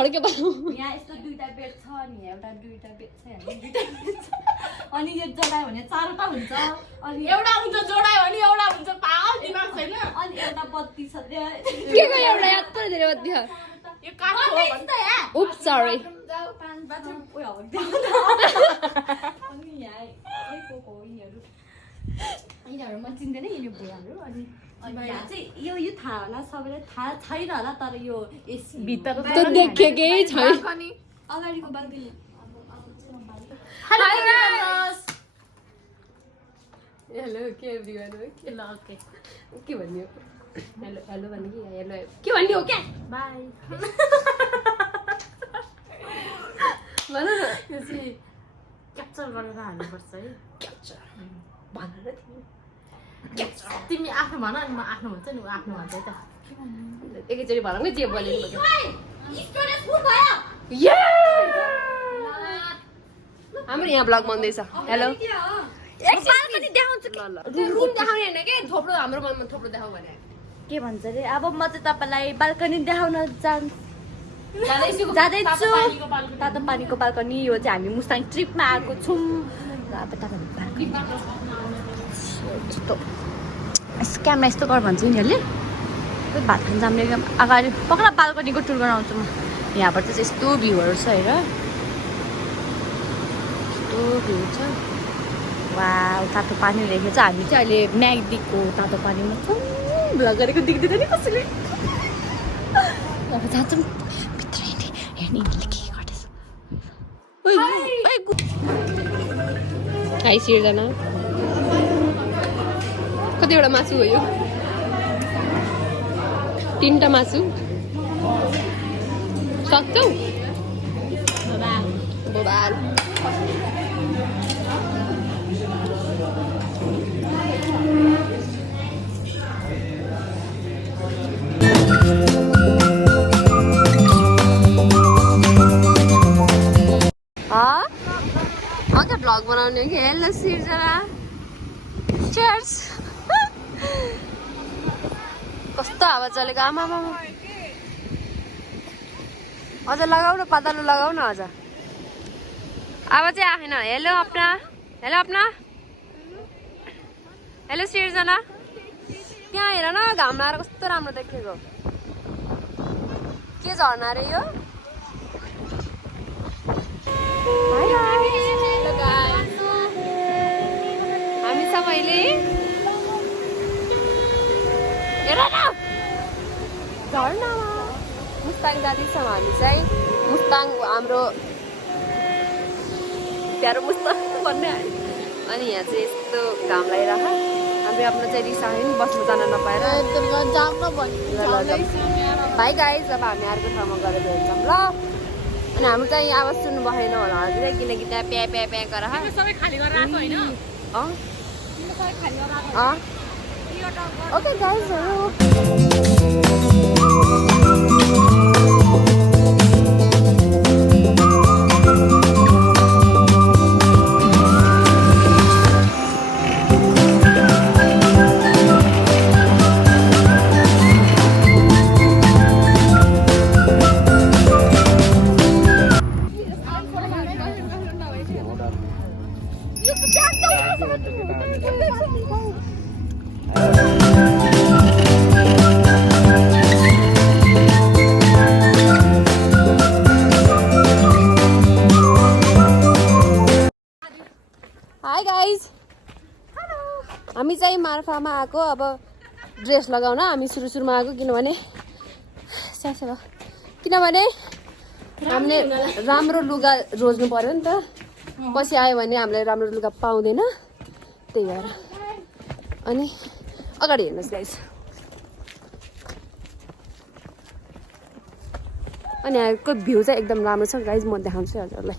छड्के पाऊ यहाँ यस्तो दुईटा बेड छ अनि एउटा दुईटा बेड छ दुईटा बेड छ अनि यो जोडायो भने चारवटा हुन्छ अनि एउटा हुन्छ जोडायो भने एउटा हुन्छ पाओ दिमाग छैन अनि एउटा बत्ती छ त्यहाँ के को एउटा यत्रो धेरै बत्ती छ यो काठ हो त यहाँ उप सरी बाथरुम उयो हो अनि यहाँ को यिनीहरू यिनीहरूमा चिन्दैन यिनीहरू भइहाल्यो अनि यहाँ चाहिँ यो थाहा होला सबैलाई थाहा छैन होला तर यो एसी भित्र त्यो देखेकै छैन अगाडिको बाल्कनी हेलो के एभ्रीवन हो ल ओके के भन्ने हो हेलो हेलो भन्ने कि हेलो के भन्ने हो क्या बाई भन न यो चाहिँ क्याप्चर गरेर हाल्नुपर्छ है क्याप्चर भन न तिमी आफ्नो भन अनि म आफ्नो भन्छ नि ऊ आफ्नो भन्छ है त एकैचोटि भनौँ न जे बोलेको स्टोरेज फुल भयो हाम्रो यहाँ ब्लग बन्दैछ हेलो बाल्कनी देखाउँछु ल रुम देखाउने होइन के थोप्रो हाम्रो मनमा थोप्रो देखाउ भने के भन्छ रे अब म चाहिँ तपाईँलाई बाल्कनी देखाउन जाँदैछु तातो पानीको बाल्कनी यो चाहिँ हामी मुस्ताङ ट्रिपमा आएको छौँ र अब तपाईँहरू यस्तो क्यामेरा यस्तो गर भन्छ यिनीहरूले भात खान जाने अगाडि पक्रा बाल्कनीको टुर गराउँछु म यहाँबाट चाहिँ यस्तो भ्यूहरू छ हेर यस्तो भ्यू छ वा तातो पानी रहेको छ हामी चाहिँ अहिले म्यागदीको तातो पानीमा छौँ भ्लग गरेको देख्दैन नि कसैले अब जान्छौँ भित्र हेर्ने यिनीहरूले के गर्दैछ हाई सिर्जना कतिवटा मासु हो यो 3टा मासु सक्छौ बोबाल अन्त भ्लग बनाउने कि हेलो सिर्जना चेयर्स कस्तो हावा चलेको आमा अझ लगाऊ न पातलो लगाऊ न अझ आवाज चाहिँ आएन हेलो अपना हेलो सिर्जना त्यहाँ हेर न घाम लाएर कस्तो राम्रो देखेको के झर्ना रे यो हामी सबैले हेर न झर्नामा मुस्ताङ जाँदैछौँ हामी चाहिँ मुस्ताङ हाम्रो प्यारो मुस्ताङ भन्ने अनि यहाँ चाहिँ यस्तो घाम लगाइरह हामी आफ्नो चाहिँ रिसायो नि बस्नु जान नपाएर भाइ गाइज अब हामी अर्को ठाउँमा गएर भेट्छौँ ल अनि हाम्रो चाहिँ आवाज सुन्नु भएन होला हजुर किनकि त्यहाँ प्या प्या प्या गरेर सबै खाली गरेर आएको हैन ओके गाइज हाई गाइज हामी चाहिँ मार्फामा आएको अब ड्रेस लगाउन हामी सुरुमा आएको किनभने हामीले राम्रो लुगा रोज्नु पर्यो नि त पछि आयो भने हामीलाई राम्रो लुगा पाउँदैन त्यही भएर अनि अगाडि हेर्नुहोस् गाइज अनि यहाँको भ्यू चाहिँ एकदम राम्रो छ गाइज म देखाउँछु हजुरलाई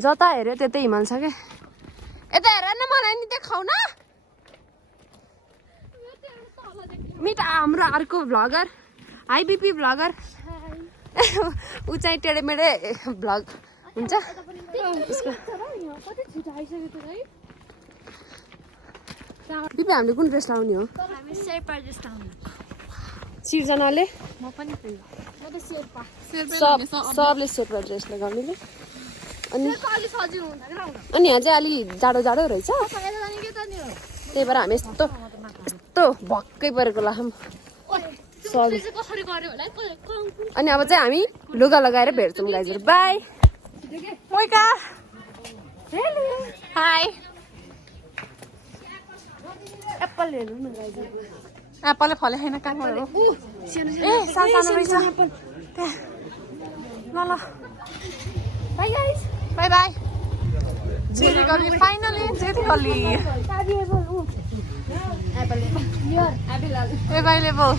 जता हेऱ्यो त्यतै हिमाल छ क्या यता हेर न मलाई नि देखाउ न मिटा हाम्रो अर्को भ्लगर हाई बिपी भ्लगर ऊ चाहिँ टेढेमेढे भ्लग हुन्छ बिपी हामीले कुन ड्रेस लाउने हो सिर्जनाले म पनि फुल म त शेर्पा सबले शेर्पा ड्रेस लगाउने कि अनि अलि सजिलो हुन्छ कि लाउन अनि यहाँ चाहिँ अलि जाडो जाडो रहेछ त्यही भएर हामी यस्तो भक्कै परेको लाखौँ कसरी गर्यो होला अनि अब चाहिँ हामी लुगा लगाएर भेट्छौँ गाइजहरू बाई मोइका हाई एप्पल हेर्नु न गाइजहरू एप्पलले फले छैन काठमाडौँ ए सानो रहेछ त्यहाँ ल ल बाई गाइस बाई बाई जेरी गली फाइनली जेरी गली एभाइलेबल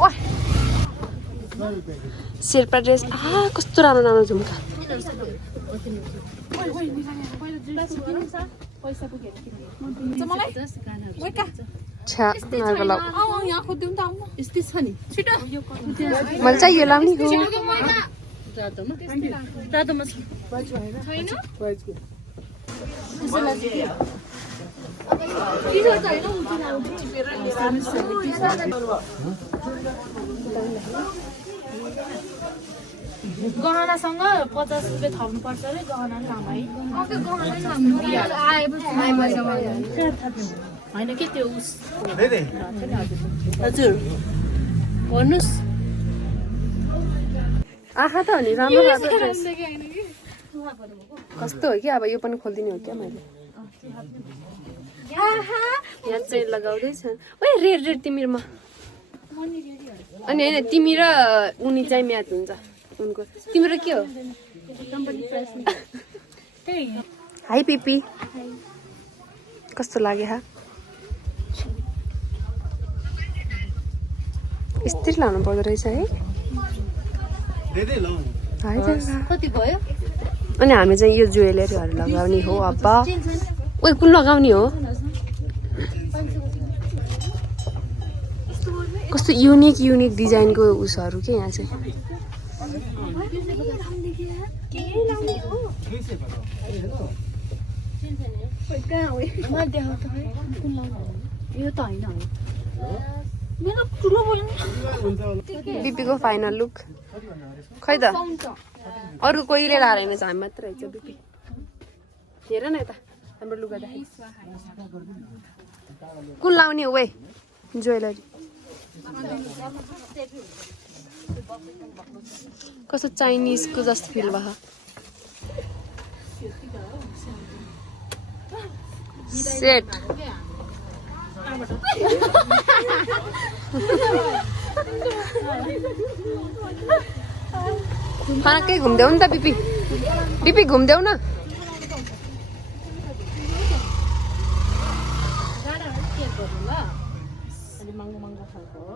ओह शेर्पा ड्रेस कस्तो राम्रो राम्रो झुम्का छ्या उनीहरूको लग मैले चाहिँ यो लाउने हो गहनासँग 50 रुपियाँ थप्नुपर्छ अरे गहना पनि होइन के त्यो उस हजुर भन्नुहोस् आँखा त हो नि राम्रो राम्रो ड्रेस कस्तो हो कि अब यो पनि खोलिदिने हो क्या मैले यहाँ चाहिँ लगाउँदैछन् ओए रेड रेड तिमीमा अनि होइन तिमी र उनी चाहिँ म्याच हुन्छ उनको तिम्रो के हो हाई पिपी कस्तो लाग्यो हा यस्तै लाउनु पर्दो रहेछ है कति भयो अनि हामी चाहिँ यो ज्वेलरीहरू लगाउने हो अब ओइ कुन लगाउने हो कस्तो युनिक युनिक डिजाइनको उसहरू के यहाँ चाहिँ यो त होइन बिपीको फाइनल लुक खै त अरू कोहीले लाएर होइन हामी मात्र रहेछ बिपी हेर न यता हाम्रो लुगा देखाइ कुन लाउने हो वे ज्वेलरी कस्तो चाइनिजको जस्तो फिल भयो सेट फरकै घुम्देऊ नि त बिपी बिपी घुम्देऊ न महँगो महँगो खालको हो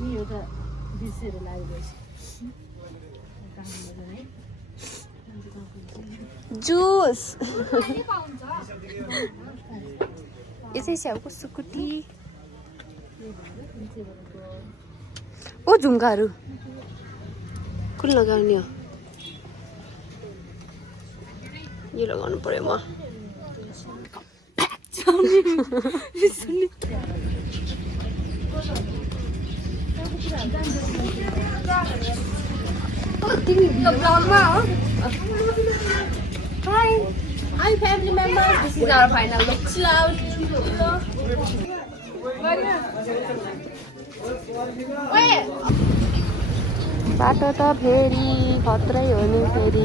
नि एउटा 20 लगाइरहेछ जुस यसै स्याउको सुकुटी ओ झुम्काहरू कुन लगाउने हो यो लगाउनु पर्यो म Hi. Hi family members. This is our final look. बाटो त फेरि खत्रै हो नि फेरि